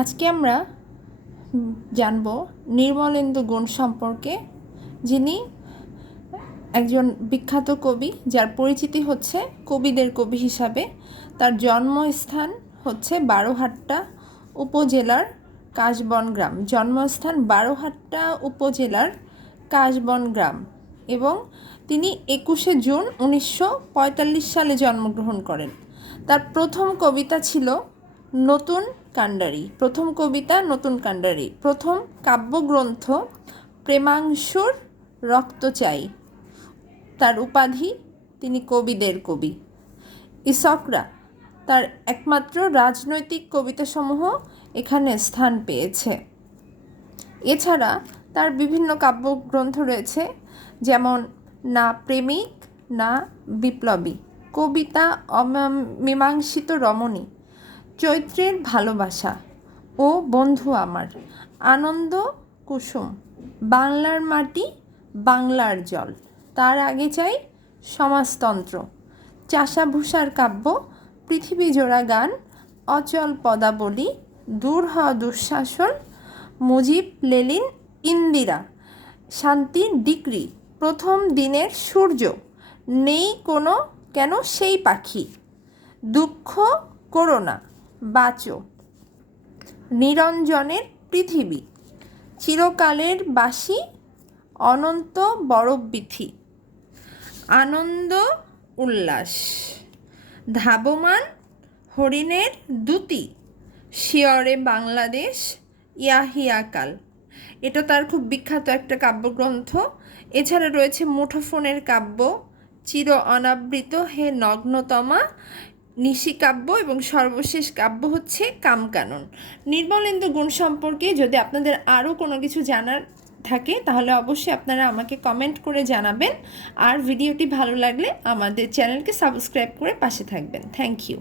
আজকে আমরা জানব নির্মলেন্দু গুণ সম্পর্কে, যিনি একজন বিখ্যাত কবি, যার পরিচিতি হচ্ছে কবিদের কবি হিসাবে। তার জন্মস্থান হচ্ছে বারোহাট্টা উপজেলার কাশবন গ্রাম। জন্মস্থান বারোহাট্টা উপজেলার কাশবন গ্রাম এবং তিনি 21শে জুন 1945 সালে জন্মগ্রহণ করেন। তার প্রথম কবিতা ছিল নতুন কাণ্ডারি। প্রথম কাব্যগ্রন্থ প্রেমাংশুর রক্ত চাই। তার উপাধি, তিনি কবিদের কবি। ইসকরা তার একমাত্র রাজনৈতিক কবিতাসমূহ এখানে স্থান পেয়েছে। এছাড়া তার বিভিন্ন কাব্যগ্রন্থ রয়েছে, যেমন না প্রেমিক না বিপ্লবী, কবিতা অমীমাংসিত রমণী, চৈত্রের ভালোবাসা ও বন্ধু আমার, আনন্দ কুসুম, বাংলার মাটি বাংলার জল, তার আগে চাই সমাজতন্ত্র, চাষাভূষার কাব্য, পৃথিবী জোড়া গান, অচল পদাবলী, দূর হওয়া দুঃশাসন, মুজিব লেনিন ইন্দিরা, শান্তির ডিক্রি, প্রথম দিনের সূর্য, নেই কোনো কেন সেই পাখি, দুঃখ করোনা, বাঁচো, নিরঞ্জনের পৃথিবী, চিরকালের বাসি, অনন্ত বরফবিথি, আনন্দ উল্লাস, ধাবমান হরিণের দ্যুতি, শিয়রে বাংলাদেশ, ইয়াহিয়াকাল। এটা তার খুব বিখ্যাত একটা কাব্যগ্রন্থ। এছাড়া রয়েছে মুঠোফোনের কাব্য, চির অনাবৃত হে নগ্নতমা, নিশিকাব্য এবং সর্বশেষ কাব্য হচ্ছে কামকানন। নির্মলেন্দু গুণ সম্পর্কে যদি আপনাদের আরও কোনো কিছু জানার থাকে তাহলে অবশ্যই আপনারা আমাকে কমেন্ট করে জানাবেন। আর ভিডিওটি ভালো লাগলে আমাদের চ্যানেলকে সাবস্ক্রাইব করে পাশে থাকবেন। Thank you.